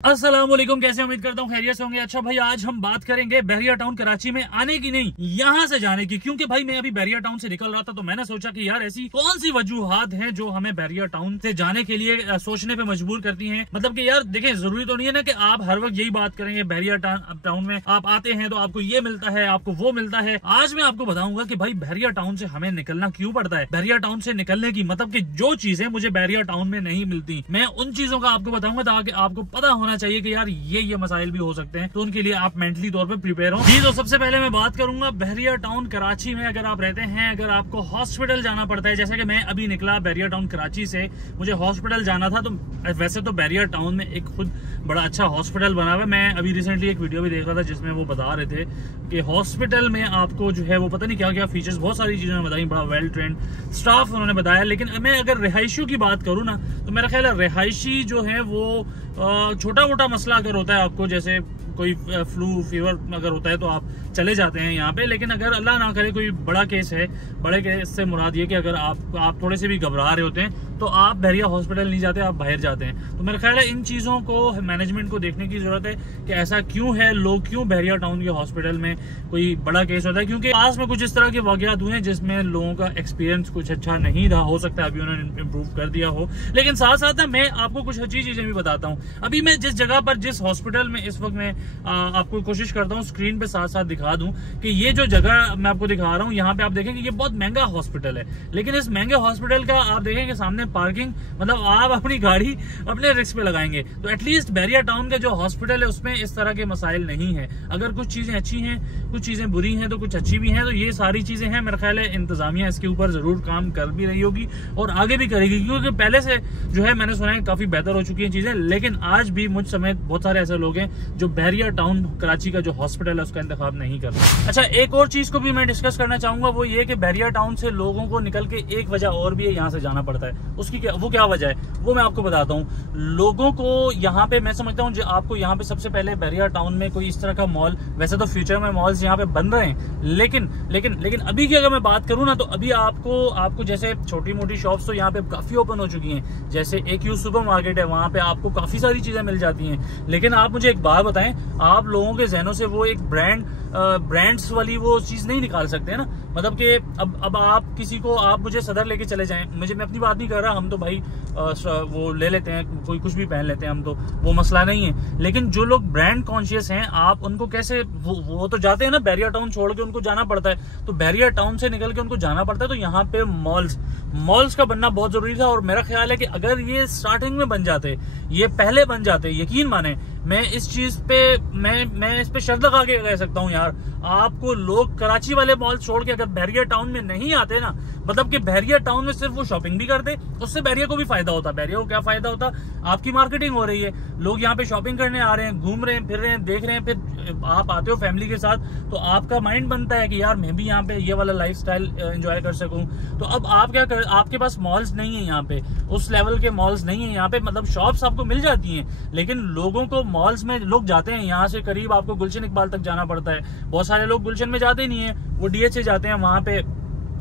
अस्सलाम वालेकुम, कैसे उम्मीद करता हूँ खैरियत से होंगे। अच्छा भाई, आज हम बात करेंगे बहरिया टाउन कराची में आने की नहीं, यहाँ से जाने की। क्योंकि भाई मैं अभी बहरिया टाउन से निकल रहा था तो मैंने सोचा कि यार ऐसी कौन सी वजूहात हैं जो हमें बहरिया टाउन से जाने के लिए सोचने पे मजबूर करती हैं। मतलब कि यार देखें, जरूरी तो नहीं है ना कि आप हर वक्त यही बात करेंगे बहरिया टाउन में आप आते हैं तो आपको ये मिलता है, आपको वो मिलता है। आज मैं आपको बताऊंगा कि भाई बहरिया टाउन से हमें निकलना क्यों पड़ता है। बहरिया टाउन से निकलने की मतलब कि जो चीजें मुझे बहरिया टाउन में नहीं मिलती, मैं उन चीजों का आपको बताऊंगा ताकि आपको पता होना चाहिए कि यार ये मसाइल भी हो सकते हैं, तो उनके लिए आप मेंटली तौर पे प्रिपेयर हो जी। तो सबसे पहले मैं बात करूंगा बहरिया टाउन कराची में अगर आप रहते हैं, अगर आपको हॉस्पिटल जाना पड़ता है, जैसे कि मैं अभी निकला बहरिया टाउन कराची से, मुझे हॉस्पिटल जाना था। तो वैसे तो बहरिया टाउन में एक खुद बड़ा अच्छा हॉस्पिटल बना हुआ है। मैं अभी रिसेंटली एक वीडियो भी देख रहा था जिसमें वो बता रहे थे कि हॉस्पिटल में आपको जो है वो पता नहीं क्या क्या फीचर्स, बहुत सारी चीजें बताई, बड़ा वेल ट्रेंड स्टाफ उन्होंने बताया। लेकिन मैं अगर रिहायशियों की बात करूँ ना, तो मेरा ख्याल है रिहायशी जो है वो छोटा मोटा मसला अगर होता है आपको, जैसे कोई फ्लू फीवर अगर होता है तो आप चले जाते हैं यहाँ पे। लेकिन अगर अल्लाह ना करे कोई बड़ा केस है, बड़े केस से मुराद ये कि अगर आप थोड़े से भी घबरा रहे होते हैं तो आप बहरिया हॉस्पिटल नहीं जाते, आप बाहर जाते हैं। तो मेरा ख्याल है इन चीज़ों को मैनेजमेंट को देखने की जरूरत है कि ऐसा क्यों है, लोग क्यों बहरिया टाउन के हॉस्पिटल में कोई बड़ा केस होता है। क्योंकि पास में कुछ इस तरह के वाक़यात हुए हैं जिसमें लोगों का एक्सपीरियंस कुछ अच्छा नहीं रहा। हो सकता है अभी उन्होंने इम्प्रूव कर दिया हो, लेकिन साथ साथ ना मैं आपको कुछ अच्छी चीज़ें भी बताता हूँ। अभी मैं जिस जगह पर, जिस हॉस्पिटल में इस वक्त मैं आपको कोशिश करता हूँ स्क्रीन पे साथ साथ दिखा दूं कि ये जो जगह मैं आपको दिखा रहा हूँ, यहाँ पे आप देखेंगे ये बहुत महंगा हॉस्पिटल है। लेकिन इस महंगे हॉस्पिटल का आप देखेंगे सामने पार्किंग, मतलब आप अपनी गाड़ी अपने रिस्क पे लगाएंगे। तो एटलीस्ट बहरिया टाउन का जो हॉस्पिटल है उसमें इस तरह के मसाइल नहीं है। अगर कुछ चीजें अच्छी हैं, कुछ चीजें बुरी हैं, तो कुछ अच्छी भी हैं। तो ये सारी चीजें हैं, मेरा ख्याल है इंतजामिया इसके ऊपर जरूर काम कर भी रही होगी और आगे भी करेगी। क्योंकि पहले से जो है मैंने सुना है काफी बेहतर हो चुकी है चीजें। लेकिन आज भी मुझ समेत बहुत सारे ऐसे लोग हैं जो बहरिया टाउन कराची का जो हॉस्पिटल है उसका इंतखाब नहीं कर रहे। अच्छा, एक और चीज को भी मैं डिस्कस करना चाहूंगा, वो ये कि बहरिया टाउन से लोगों को निकल के एक वजह और भी है, यहाँ से जाना पड़ता है। उसकी क्या वजह है वो मैं आपको बताता हूँ। लोगों को यहाँ पे, मैं समझता हूँ आपको यहाँ पे सबसे पहले बहरिया टाउन में कोई इस तरह का मॉल, वैसे तो फ्यूचर में मॉल्स यहाँ पे बन रहे हैं, लेकिन अभी की अगर मैं बात करूँ ना, तो अभी आपको जैसे छोटी मोटी शॉप्स तो यहाँ पे काफी ओपन हो चुकी हैं। जैसे एक सुपर मार्केट है, वहां पे आपको काफी सारी चीजें मिल जाती हैं। लेकिन आप मुझे एक बात बताएं, आप लोगों के जहनों से वो एक ब्रांड्स वाली वो चीज नहीं निकाल सकते हैं ना। मतलब कि अब आप किसी को, आप मुझे सदर लेके चले जाएं, मैं अपनी बात नहीं कर रहा, हम तो भाई वो ले लेते हैं, कोई कुछ भी पहन लेते हैं हम, तो वो मसला नहीं है। लेकिन जो लोग ब्रांड कॉन्शियस हैं, आप उनको कैसे, वो तो जाते हैं ना बहरिया टाउन छोड़ के, उनको जाना पड़ता है। तो बहरिया टाउन से निकल के उनको जाना पड़ता है। तो यहाँ पे मॉल्स का बनना बहुत जरूरी था। और मेरा ख्याल है कि अगर ये स्टार्टिंग में बन जाते, ये पहले बन जाते, यकीन माने मैं इस चीज पे मैं इस पे शर्त लगा के कह सकता हूँ यार, आपको लोग कराची वाले मॉल छोड़ के अगर बहरिया टाउन में नहीं आते ना, मतलब कि बहरिया टाउन में सिर्फ वो शॉपिंग भी करते, उससे बहरिया को भी फायदा होता। बहरिया को क्या फायदा होता, आपकी मार्केटिंग हो रही है, लोग यहाँ पे शॉपिंग करने आ रहे हैं, घूम रहे हैं, फिर रहे हैं, देख रहे हैं। फिर आप आते हो फैमिली के साथ तो आपका माइंड बनता है कि यार मैं भी यहाँ पे ये वाला लाइफस्टाइल एंजॉय कर सकूं। तो अब आप क्या कर, आपके पास मॉल्स नहीं है यहाँ पे, उस लेवल के मॉल्स नहीं है यहाँ पे, मतलब शॉप्स आपको मिल जाती हैं, लेकिन लोगों को मॉल्स में लोग जाते हैं। यहाँ से करीब आपको गुलशन इकबाल तक जाना पड़ता है। बहुत सारे लोग गुलशन में जाते नहीं है, वो डीएच से जाते हैं, वहां पे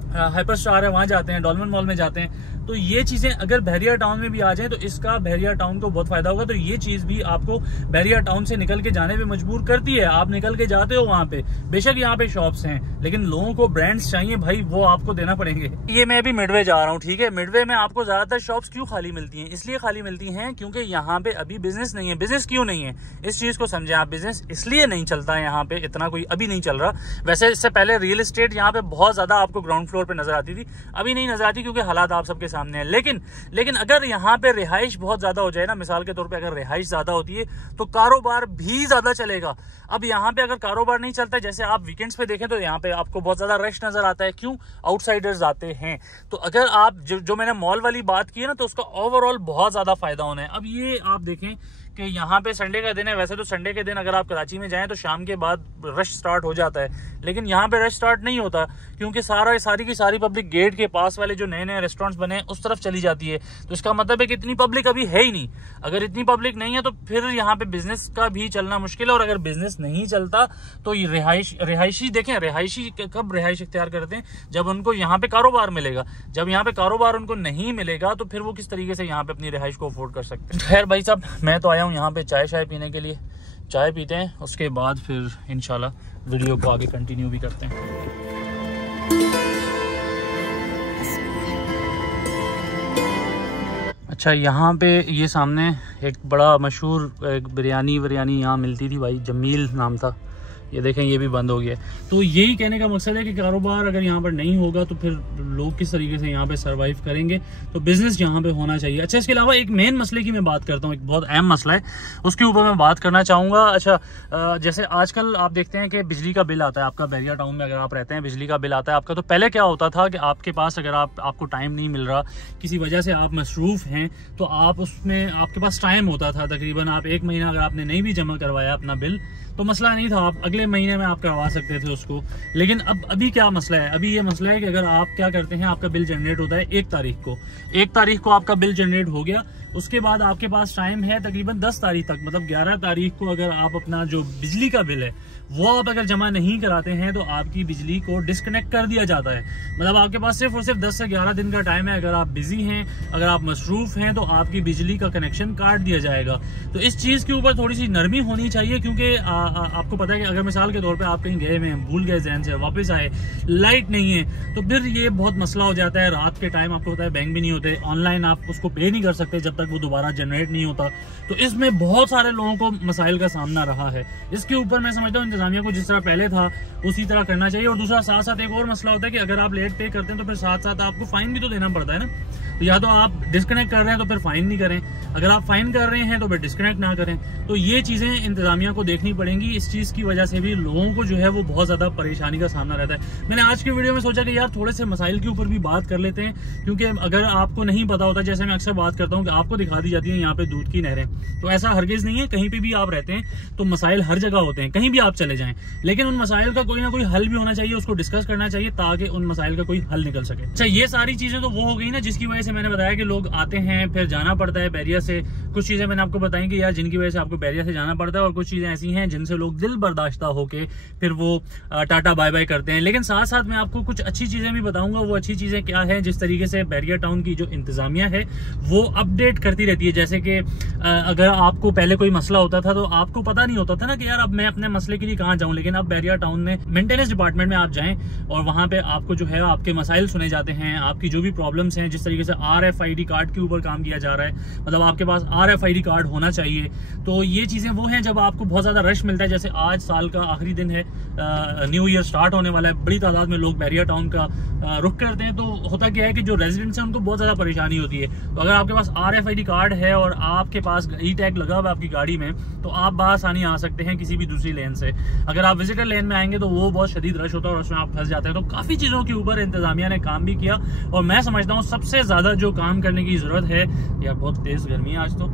हाइपर स्टार है वहां जाते हैं, डॉल्फिन मॉल में जाते हैं। तो ये चीजें अगर बहरिया टाउन में भी आ जाए तो इसका बहरिया टाउन को बहुत फायदा होगा। तो ये चीज भी आपको बहरिया टाउन से निकल के जाने पे मजबूर करती है। आप निकल के जाते हो वहां पे, बेशक यहाँ पे शॉप्स हैं, लेकिन लोगों को ब्रांड्स चाहिए भाई, वो आपको देना पड़ेंगे। ये मैं भी मिडवे जा रहा हूँ, ठीक है। मिडवे में आपको ज्यादातर शॉप्स क्यों खाली मिलती हैं? इसलिए खाली मिलती हैं क्योंकि यहाँ पे अभी बिजनेस नहीं है। बिजनेस क्यों नहीं है, इस चीज को समझे आप। बिजनेस इसलिए नहीं चलता है यहाँ पे, इतना कोई अभी नहीं चल रहा। वैसे इससे पहले रियल एस्टेट यहाँ पे बहुत ज्यादा आपको ग्राउंड फ्लोर पे नजर आती थी, अभी नहीं नजर आती क्योंकि हालात आप सबके सामने है। लेकिन अगर यहाँ पे रिहाइश बहुत ज्यादा हो जाए ना, मिसाल के तौर पे अगर रिहाइश ज्यादा होती है तो कारोबार भी ज्यादा चलेगा। अब यहाँ पे अगर कारोबार नहीं चलता, जैसे आप वीकेंड्स पे देखें तो यहाँ पे आपको बहुत ज्यादा रश नजर आता है। क्यों? आउटसाइडर्स आते हैं। तो अगर आप जो मैंने मॉल वाली बात की है ना, तो उसका ओवरऑल बहुत ज्यादा फायदा होना है। अब ये आप देखें कि यहाँ पे संडे का दिन है। वैसे तो संडे के दिन अगर आप कराची में जाएं तो शाम के बाद रश स्टार्ट हो जाता है, लेकिन यहाँ पे रश स्टार्ट नहीं होता क्योंकि सारी की सारी पब्लिक गेट के पास वाले जो नए नए रेस्टोरेंट्स बने उस तरफ चली जाती है। तो इसका मतलब है कि इतनी पब्लिक अभी है ही नहीं। अगर इतनी पब्लिक नहीं है तो फिर यहाँ पे बिजनेस का भी चलना मुश्किल है। और अगर बिजनेस नहीं चलता तो ये रिहायशी देखें, रिहायशी कब रिहाइश इख्तियार करते हैं? जब उनको यहाँ पे कारोबार मिलेगा। जब यहाँ पे कारोबार उनको नहीं मिलेगा तो फिर वो किस तरीके से यहाँ पे अपनी रिहाइश को अफोर्ड कर सकते हैं। खैर भाई साहब, मैं तो आया हूँ यहाँ पे चाय शाय पीने के लिए। चाय पीते हैं, उसके बाद फिर इंशाल्लाह वीडियो को आगे कंटिन्यू भी करते हैं। अच्छा, यहाँ पे ये सामने एक बड़ा मशहूर एक बिरयानी यहाँ मिलती थी भाई, जमील नाम था। ये देखें, ये भी बंद हो गया। तो यही कहने का मकसद है कि कारोबार अगर यहाँ पर नहीं होगा तो फिर लोग किस तरीके से यहाँ पे सरवाइव करेंगे। तो बिजनेस यहाँ पे होना चाहिए। अच्छा, इसके अलावा एक मेन मसले की मैं बात करता हूँ, एक बहुत अहम मसला है, उसके ऊपर मैं बात करना चाहूँगा। अच्छा, जैसे आजकल आप देखते हैं कि बिजली का बिल आता है आपका, बैरिया टाउन में अगर आप रहते हैं बिजली का बिल आता है आपका। तो पहले क्या होता था कि आपके पास अगर आपको टाइम नहीं मिल रहा, किसी वजह से आप मसरूफ़ हैं, तो आप उसमें आपके पास टाइम होता था तकरीबन, आप 1 महीना अगर आपने नहीं भी जमा करवाया अपना बिल तो मसला नहीं था, आप अगले महीने में आप करवा सकते थे उसको। लेकिन अभी क्या मसला है, अभी ये मसला है कि अगर आप क्या करते हैं, आपका बिल जनरेट होता है 1 तारीख को आपका बिल जनरेट हो गया, उसके बाद आपके पास टाइम है तकरीबन 10 तारीख तक, मतलब 11 तारीख को अगर आप अपना जो बिजली का बिल है वो आप अगर जमा नहीं कराते हैं तो आपकी बिजली को डिस्कनेक्ट कर दिया जाता है। मतलब आपके पास सिर्फ और सिर्फ 10 से 11 दिन का टाइम है। अगर आप बिजी हैं, अगर आप मसरूफ हैं, तो आपकी बिजली का कनेक्शन काट दिया जाएगा। तो इस चीज़ के ऊपर थोड़ी सी नरमी होनी चाहिए, क्योंकि आपको पता है कि अगर मिसाल के तौर पर आप कहीं गए हुए हैं, भूल गए जहन से, वापस आए, लाइट नहीं है, तो फिर ये बहुत मसला हो जाता है। रात के टाइम आपको पता है बैंक भी नहीं होते, ऑनलाइन आप उसको पे नहीं कर सकते जब तक वो दोबारा जनरेट नहीं होता। तो इसमें बहुत सारे लोगों को मसाइल का सामना रहा है। इसके ऊपर मैं समझता हूँ इंतजामिया को जिस तरह पहले था उसी तरह करना चाहिए। और दूसरा साथ साथ एक और मसला होता है कि अगर आप लेट पे करते हैं तो फिर साथ साथ आपको फाइन भी तो देना पड़ता है ना। तो या तो आप डिस्कनेक्ट कर रहे हैं तो फिर फाइन नहीं करें, अगर आप फाइन कर रहे हैं तो फिर डिस्कनेक्ट ना करें। तो ये चीज़ें इंतजामिया को देखनी पड़ेंगी। इस चीज़ की वजह से भी लोगों को जो है वो बहुत ज़्यादा परेशानी का सामना रहता है। मैंने आज की वीडियो में सोचा कि यार थोड़े से मसाइल के ऊपर भी बात कर लेते हैं, क्योंकि अगर आपको नहीं पता होता, जैसे मैं अक्सर बात करता हूँ कि आपको दिखा दी जाती है यहाँ पे दूध की नहरें, तो ऐसा हरगिज नहीं है। कहीं पे भी आप रहते हैं तो मसाइल हर जगह होते हैं, कहीं भी आप चले जाएं, लेकिन उन मसाइल का कोई ना कोई हल भी होना चाहिए, उसको डिस्कस करना चाहिए ताकि उन मसाइल का कोई हल निकल सके। अच्छा, ये सारी चीजें तो वो हो गई ना जिसकी वजह से मैंने बताया कि लोग आते हैं फिर जाना पड़ता है बैरिया से। कुछ चीजें मैंने आपको बताई कि यार जिनकी वजह से आपको बैरिया से जाना पड़ता है, और कुछ चीजें ऐसी हैं जिनसे लोग दिल बर्दाश्ता होके फिर वो टाटा बाय बाय करते हैं। लेकिन साथ साथ मैं आपको कुछ अच्छी चीजें भी बताऊंगा। वो अच्छी चीजें क्या है, जिस तरीके से बैरिया टाउन की जो इंतजामिया है वो अपडेट करती रहती है। जैसे कि अगर आपको पहले कोई मसला होता था तो आपको पता नहीं होता था ना कि यार अब मैं अपने मसले के लिए कहाँ जाऊं, लेकिन अब बैरिया टाउन में मेंटेनेंस डिपार्टमेंट में आप जाएं और वहां पे आपको जो है आपके मसाइल सुने जाते हैं, आपकी जो भी प्रॉब्लम्स हैं। जिस तरीके से RFID कार्ड के ऊपर काम किया जा रहा है, मतलब आपके पास RFID कार्ड होना चाहिए। तो ये चीजें वो हैं जब आपको बहुत ज्यादा रश मिलता है। जैसे आज साल का आखिरी दिन है, न्यू ईयर स्टार्ट होने वाला है, बड़ी तादाद में लोग बैरिया टाउन का रुख करते हैं। तो होता क्या है कि जो रेजिडेंट्स हैं उनको बहुत ज्यादा परेशानी होती है। तो अगर आपके पास RFID कार्ड है और आपके पास E-टैग लगा हुआ है आपकी गाड़ी में, तो आप बआसानी आ सकते हैं किसी भी दूसरी लेन से। अगर आप विजिटर लेन में आएंगे तो वो बहुत शदीद रश होता है और उसमें आप फंस जाते हैं। तो काफी चीजों के ऊपर इंतजामिया ने काम भी किया, और मैं समझता हूँ सबसे ज्यादा जो काम करने की जरूरत है, यार बहुत तेज गर्मी है आज। तो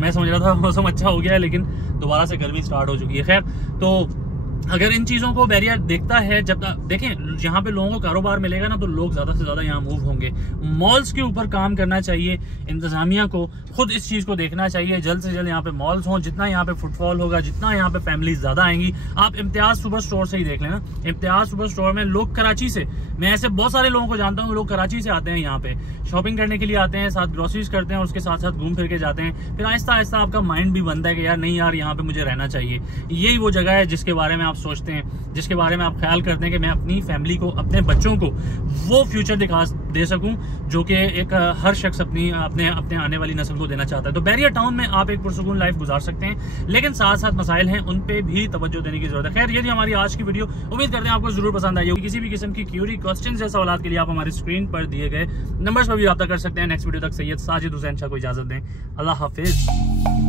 मैं समझ रहा था मौसम अच्छा हो गया है, लेकिन दोबारा से गर्मी स्टार्ट हो चुकी है। खैर, तो अगर इन चीज़ों को बैरिया देखता है, जब देखें यहाँ पे लोगों को कारोबार मिलेगा ना तो लोग ज़्यादा से ज़्यादा यहाँ मूव होंगे। मॉल्स के ऊपर काम करना चाहिए इंतज़ामिया को, खुद इस चीज़ को देखना चाहिए जल्द से जल्द यहाँ पे मॉल्स हों। जितना यहाँ पे फुटफॉल होगा, जितना यहाँ पे फैमिली ज़्यादा आएंगी। आप इम्तियाज़ सुपर स्टोर से ही देख लेना, इम्तियाज़ सुपर स्टोर में लोग कराची से, मैं ऐसे बहुत सारे लोगों को जानता हूँ, लोग कराची से आते हैं यहाँ पे शॉपिंग करने के लिए आते हैं, साथ ग्रोसरीज करते हैं और उसके साथ साथ घूम फिर के जाते हैं। फिर आहिस्ता आहिस्ता आपका माइंड भी बनता है कि यार नहीं यार यहाँ पे मुझे रहना चाहिए। यही वो जगह है जिसके बारे में आप सोचते हैं, जिसके बारे में आप ख्याल करते हैं कि मैं अपनी फैमिली को, अपने बच्चों को वो फ्यूचर दे सकूं जो कि एक हर शख्स अपने आने वाली नस्ल को देना चाहता है। तो बैरिया टाउन में आप एक पुरसुकून लाइफ गुजार सकते हैं, लेकिन साथ साथ मसाइल हैं, उन पे भी तवज्जो देने की जरूरत है। खैर, ये थी हमारी आज की वीडियो। उम्मीद करते हैं आपको जरूर पसंद आई होगी। किसी भी किस्म की क्यूरी, क्वेश्चन या सवाल के लिए आप हमारी स्क्रीन पर दिए गए नंबर्स पर भी रब्ता कर सकते हैं। नेक्स्ट वीडियो तक सैयद साजिद हुसैन शाह को इजाजत दें। अल्लाह हाफिज।